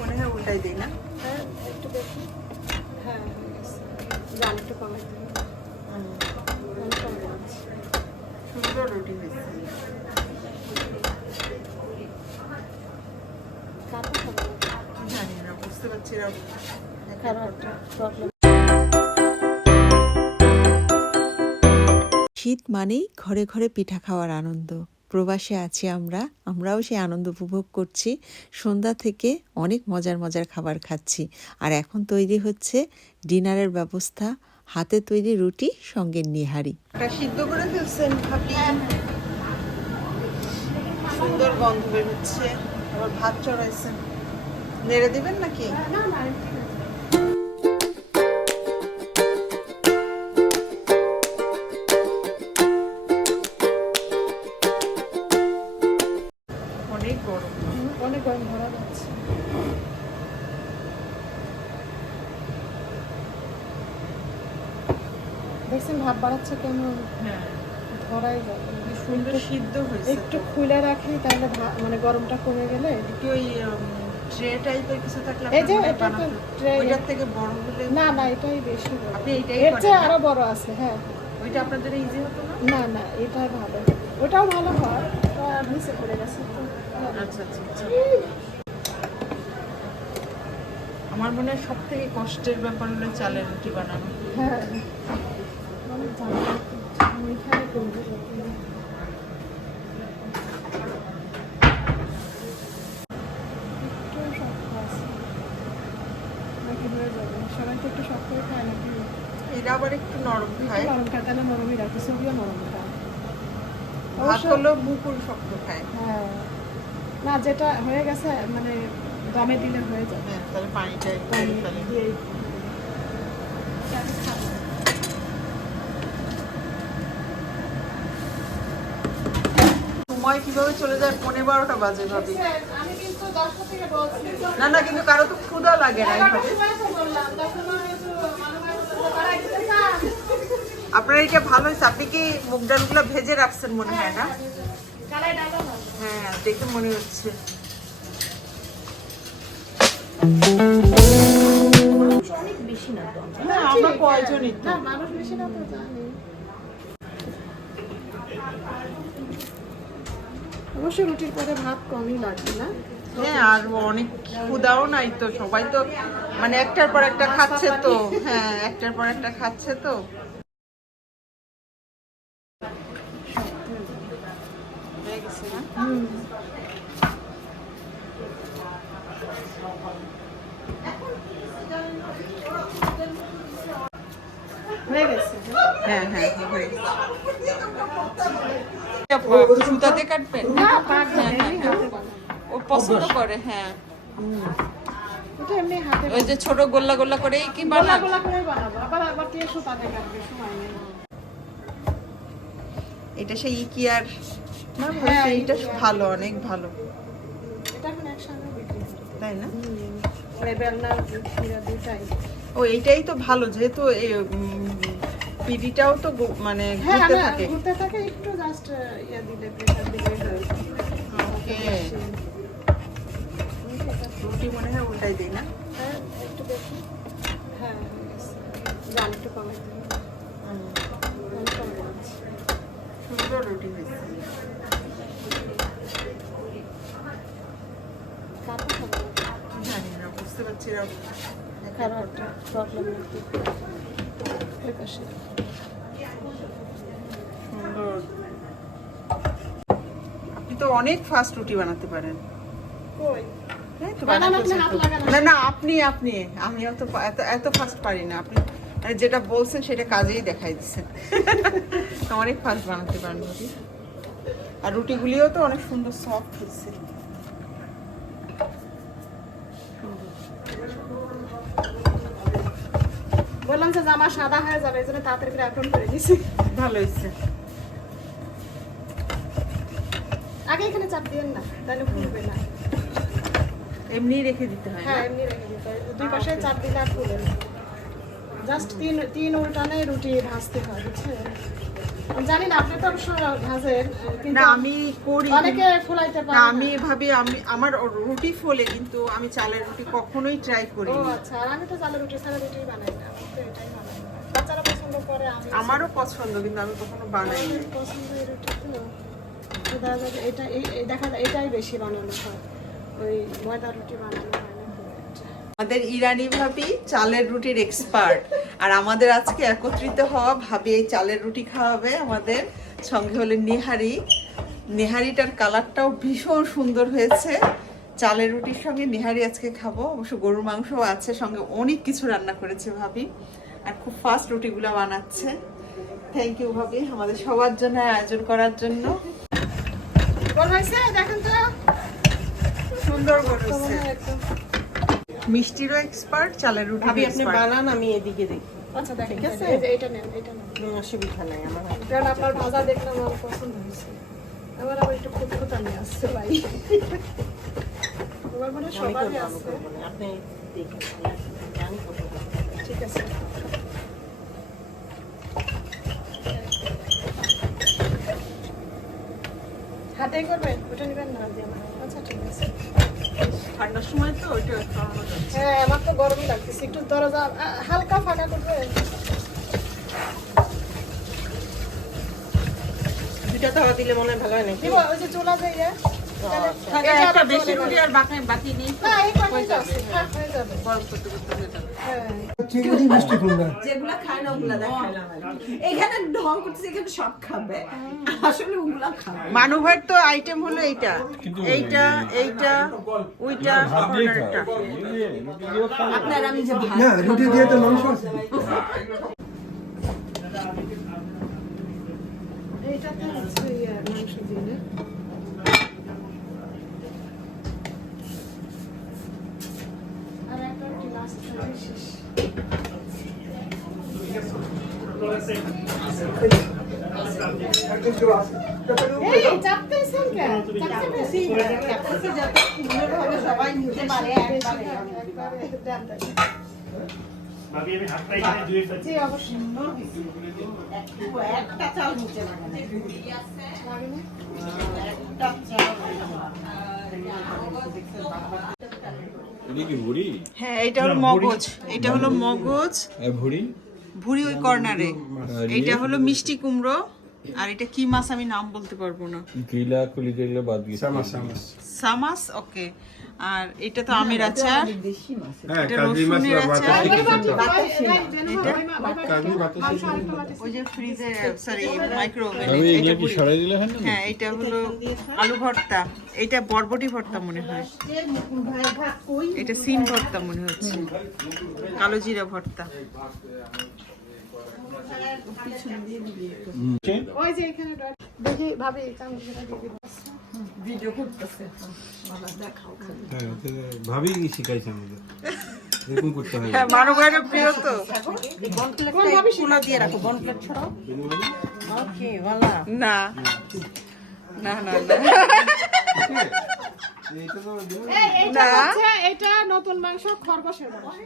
মনে হয় উল্টাই দিই না। হ্যাঁ একটু দেখি। হ্যাঁ জাল একটু কমে দিই। আমি কমে দিচ্ছি সুন্দর রুটি হয়েছে জানি না বুঝতে পারছি এরকম প্রবলেম শীত মানেই ঘরে ঘরে পিঠা খাওয়ার আনন্দ। প্রবাসে আছি আমরা আমরাও সেই আনন্দ উপভোগ করছি। সন্ধ্যা থেকে অনেক মজার মজার খাবার খাচ্ছি। আর এখন তৈরি হচ্ছে ডিনারের ব্যবস্থা হাতে তৈরি রুটি সঙ্গে নিহারি। সিদ্ধ করে ফেলছেন সুন্দর গন্ধ বের হচ্ছে। আবার ভাত চড়াইছেন। নেড়ে দিবেন নাকি? না না দেখছেন ভাব বাড়াচ্ছে কেমন হ্যাঁ। ধরাই যাবে সুন্দর সিদ্ধ হয়েছে একটু খুলে রাখি তাহলে মানে গরমটা কমে গেলে। একটু ওই ট্রে টাইপের কিছু থাকলে এই যে আপনার এটা তো বানাতে- থেকে বড় হলে না না এটাই বেশি বড়। আপনি এইটাই এর চেয়ে আরও বড় আছে হ্যাঁ। ওইটা আপনাদের ইজি হতো না? না ভালো। ওটাও ভালো হয় ওটা নিচে পড়ে গেছে আচ্ছা আচ্ছা আচ্ছা। আমার মনে হয় সব থেকে কষ্টের ব্যাপার হলো চালের রুটি বানানো। হ্যাঁ অনেক ঝামেলা আমি এখানে করব একটু শক্ত আছে নাকি হয়ে যাবে। সবাই তো একটু শক্ত খায় নাকি? এরা আবার একটু নরম খায়। নরম খায় তাহলে নরমই রাখি সবিও নরম খায়। ভাত অবশ্য- হলো বুকুর শক্ত খায়। হ্যাঁ। না যেটা হয়ে গেছে মানে দমে দিলে হয়ে যাবে। হ্যাঁ তাহলে পানিটা দিয়ে ফেলে দিয়ে আমি খাব। সময় কীভাবে চলে যায়? পনেরো বারোটা বাজে ভাবি। আমি কিন্তু দশটা থেকে বলছি। না না কিন্তু কারও তো ক্ষুদা লাগে না এইভাবে আপনার এটা ভালো হয়েছে আপনি কি মুগ ডালগুলো ভেজে রাখছেন মনে হয় না? হ্যাঁ দেখে মনে হচ্ছে। অনেক বেশি না তো? আমরা কয়জনই না মানুষ বেশি না তো জানি। অবশ্য রুটির পরে ভাত কমই লাগবে না। হ্যাঁ আর অনেক ক্ষুদাও নাই তো সবাই তো মানে একটার পর একটা খাচ্ছে তো। হ্যাঁ একটার পর একটা খাচ্ছে তো। হয়ে গেছে? হয়ে হ্যাঁ হ্যাঁ হয়ে গেছে। সুতাতে কাটবেন? হ্যাঁ, হ্যাঁ, হ্যাঁ। ও পছন্দ করে হ্যাঁ। এটা এমনি হাতে ওই যে ছোট গোল্লা গোল্লা করে কি বানাবো। এটা সেই ইকিয়ার Ikea। ভালো অনেক ভালো। এটা তাই না? ও এইটাই তো ভালো যেহেতু পিডিটাও তো মানে ঘুরতে থাকে। ঘুরতে থাকে একটু জাস্ট ইয়ে দিলে প্রেশার দিলে। ওকে বেশি। রুটি মনে হয় উল্টাই দিই না? হ্যাঁ একটু দেখি হ্যাঁ জাল একটু কমে সুন্দর রুটি হয়েছে। জানি না বুঝতে পারছি এরকম কারও প্রবলেম নাকি ওই পাশে সুন্দর আপনি তো অনেক ফাস্ট রুটি বানাতে পারেন। কই? হ্যাঁ, না না আপনি আপনি আমি অত এত এত ফাস্ট পারি না। আপনি মানে যেটা বলছেন সেটা কাজেই দেখাই দিচ্ছেন। অনেক ফাস্ট বানাতে পারেন রুটি। আর রুটিগুলিও তো অনেক সুন্দর সফট হচ্ছে। বললাম যে জামা সাদা হয়ে যাবে এই জন্য তাড়াতাড়ি করে এখন করে দিছি ভালো হয়েছে। আগে এখানে চাপ দিয়েন না তাহলে ফুলবে না। এমনি রেখে দিতে হয় হ্যাঁ এমনি রেখে দিতে হয়। দুই পাশে চাপ দিলে আর না। জাস্ট তিন তিন উল্টানে রুটি ভাজতে হয় বুঝছেন? আমি জানি না আপনি তো ভাজেন না আমি করি অনেকে ফুলাইতে পারে আমি ভাবি আমি আমার রুটি ফোলে কিন্তু আমি চালের রুটি কখনোই ট্রাই করি ও আচ্ছা আর আমি তো চালের রুটি ছাড়া রুটি বানাই না এটাই বানাই বাচ্চারা পছন্দ করে আমি আমারও পছন্দ কিন্তু আমি কখনো বানাই না। পছন্দ রুটি তো। তো দেখা যায় এটা এটাই বেশি বানানো ওই। আমাদের ইরানি ভাবি চালের রুটির এক্সপার্ট আর আমাদের আজকে একত্রিত হওয়া ভাবি এই চালের রুটি খাওয়াবে আমাদের সঙ্গে হলে নিহারি। নিহারিটার কালারটাও ভীষণ সুন্দর হয়েছে। চালের রুটির সঙ্গে নিহারি আজকে খাব। অবশ্য গরুর মাংসও আছে, সঙ্গে অনেক কিছু রান্না করেছে ভাবি। আর খুব ফাস্ট রুটিগুলো বানাচ্ছে। থ্যাংক ইউ ভাবি, আমাদের সবার জন্য আয়োজন করার জন্য। মিষ্টিরও এক্সপার্ট চালের রুটি ভাবি আপনি বানান আমি এদিকে দেখি। আচ্ছা ঠিক আছে? যে এটা নেন এটা নেন। কোনো অসুবিধা নাই আমার কারণ আপনার ভাজা দেখলাম আমার পছন্দ হয়েছে। আবার একটু খুঁতখুতা নিয়ে আসছে ভাই। মানে মনে সবারই আছে। আপনি দেখেন ঠিক আছে। হাতেই করবেন? ওটা নেবেন না দিয়ে আচ্ছা ঠিক আছে। ঠান্ডার সময় তো ওইটা হ্যাঁ আমার তো গরমই লাগতেছে একটু দরজা হালকা ফাঁকা করবে। দুইটা তাওয়া দিলে মনে হয় ভালো হয় নাকি? ওই যে চুলা যে ইয়ে বেশি রুটি আর বাকি বাকি নেই হ্যাঁ, হয়ে যাবে। গরম করতে করতে হয়ে যাবে। হ্যাঁ চিংড়ি মিষ্টি কুমড়া। যেগুলা খায় না ওগুলা দেখাইলাম এখানে ঢং করতেছে এখানে সব খাবে। আসলে ওগুলা খাবে মানুভার তো আইটেম হলো এইটা। এইটা এইটা ওইটা আপনার আমি যে ভাত না রুটি দিয়ে তো মাংস আছে। হচ্ছে ইয়ে মাংস দিয়ে। না? আর একটা রুটি last খাবে শেষ। এই, চাপতেছেন কেন? চাপতে সবাই নিতে পারে একবারে, একবারে দেন, দেন। ভাবি আমি হাতটা এখানে ধুয়ে ফেলছি জি, অবশ্যই। একটা চাল নিচে লাগানো। লাগে না? এটা কি ভুড়ি? হ্যাঁ এটা হলো মগজ। এটা হলো মগজ। আর ভুড়ি? ভুড়ি ওই কর্নারে। এটা? হলো মিষ্টি কুমড়ো আর এটা কি মাছ আমি নাম বলতে পারব না। কিলা কুলি যেগুলো বাদ গেছে। সামাস সামাস। ওকে। আর এটা তো আমের আচার। হ্যাঁ এটা রসুনের আচার। ওই যে ফ্রিজে সরি মাইক্রো আমি এগুলো কি সরাই দিলে হয় না? হ্যাঁ এটা হলো আলু ভর্তা। এটা বরবটি ভর্তা মনে হয়। এটা সিম ভর্তা মনে হচ্ছে। কালো জিরা ভর্তা। ওই যে এখানে দেখি ভাবি। ভিডিও করতেছে। ভাবি শিখাইছে আমাদের এরকম করতে হয় হ্যাঁ মানব ভাইয়ের প্রিয় তো কোন ভাবি কোনা দিয়ে রাখো বন প্লেট ছড়াও ওকে ভালো না না না না এটা নতুন মাংস খরগোশের মাংস।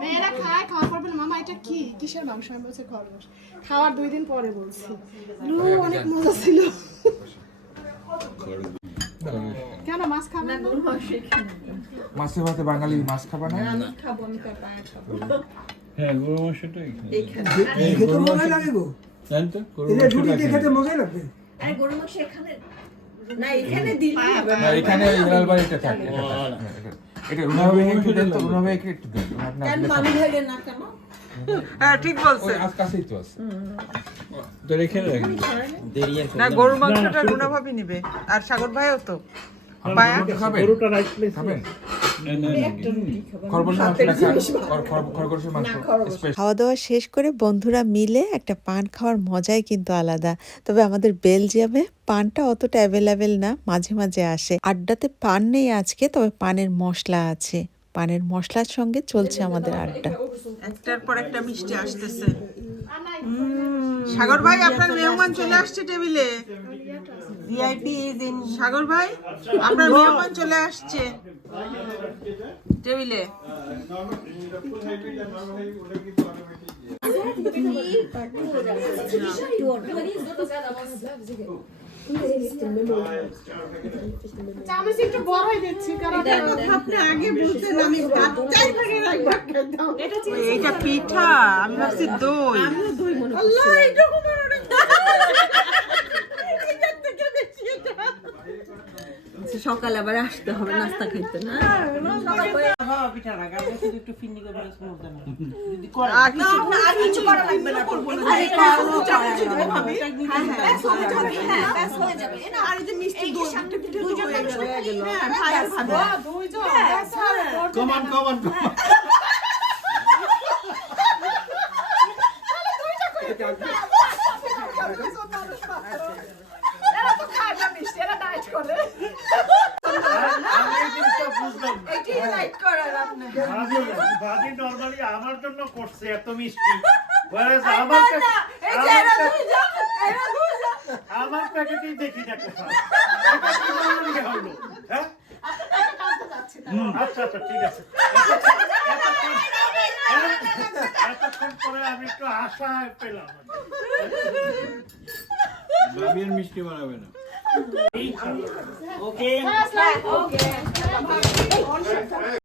মেয়েরা খায় খাওয়ার পর বলে, মামা এটা কি? কিসের মাংস? আমি বলছি খরগোশ। খাওয়ার দুই দিন পরে বলছি। লু অনেক মজা ছিল। কেন মাছ খাবেন না মাছে ভাতে বাঙালি মাছ খাবা না? খাব আমি তার পায়ে খাব। হ্যাঁ গরু এখানে এই লাগে গো। জান তো গরু এটা রুটি মাংসটা দিয়ে খেতে মজা লাগবে। আরে গরু মাংস এখানে না এখানে দিলে না এখানে ইরাল বাড়িটা থাকে। এটা। হ্যাঁ, এটা- এটা রুনাভাই একটু দেন তো রুনাভাই একটু দেন কেন মানু ভাইলে না কেন? হ্যাঁ ঠিক বলছে। ওই আজ কাছেই তো আছে। তো রেখে রাখবি। না? গরুর মাংসটা রুনা ভাবি নিবে। আর সাগর ভাইও তো। পায়া? গরুটা রাইট প্লেস খাবেন? খাওয়া দাওয়া শেষ করে বন্ধুরা মিলে একটা পান খাওয়ার মজাই কিন্তু আলাদা। তবে আমাদের বেলজিয়ামে পানটা অতটা অ্যাভেলেবেল না মাঝে মাঝে আসে। আড্ডাতে পান নেই আজকে তবে পানের মশলা আছে। পানের মশলার সঙ্গে চলছে আমাদের আড্ডা। একটার পর একটা মিষ্টি আসতেছে। সাগর ভাই আপনার মেহমান চলে আসছে টেবিলে। ভিআইপি ইজ ইন সাগর ভাই আপনার মেহমান চলে আসছে টেবিলে চামচ একটু বড়ই দিচ্ছি কারণ আপনি আগে বলতেন আমি ভাগে খেতাম এটা পিঠা আমি ভাবছি দই। এটা সকালে আবার আসতে হবে নাস্তা খেতে না? আর কিছু আর কিছু করা লাগবে না করব না আরে কিছু দেবো ভাবি হ্যাঁ হ্যাঁ হয়ে যাবে হ্যাঁ ব্যাস হয়ে যাবে না আর এই যে মিষ্টি দই সামনে পিঠে দুজন হয়ে গেল হ্যাঁ ভাই আর ভাবি দুইজন কমান কমান কমান এরা তো খায় না মিষ্টি এরা ডায়েট করে আমি এই জিনিসটা বুঝলাম না এটাই লাইক করার আপনি ভাবি ভাবি আমার জন্য করছে এত মিষ্টি। আমার প্যাকেটেই দেখি কি বললেন কি হলো হ্যাঁ? আচ্ছা আচ্ছা ঠিক আছে। এতক্ষণ পরে আমি একটু আশা পেলাম। মিষ্টি বানাবে না। ওকে। হ্যাঁ, স্যার।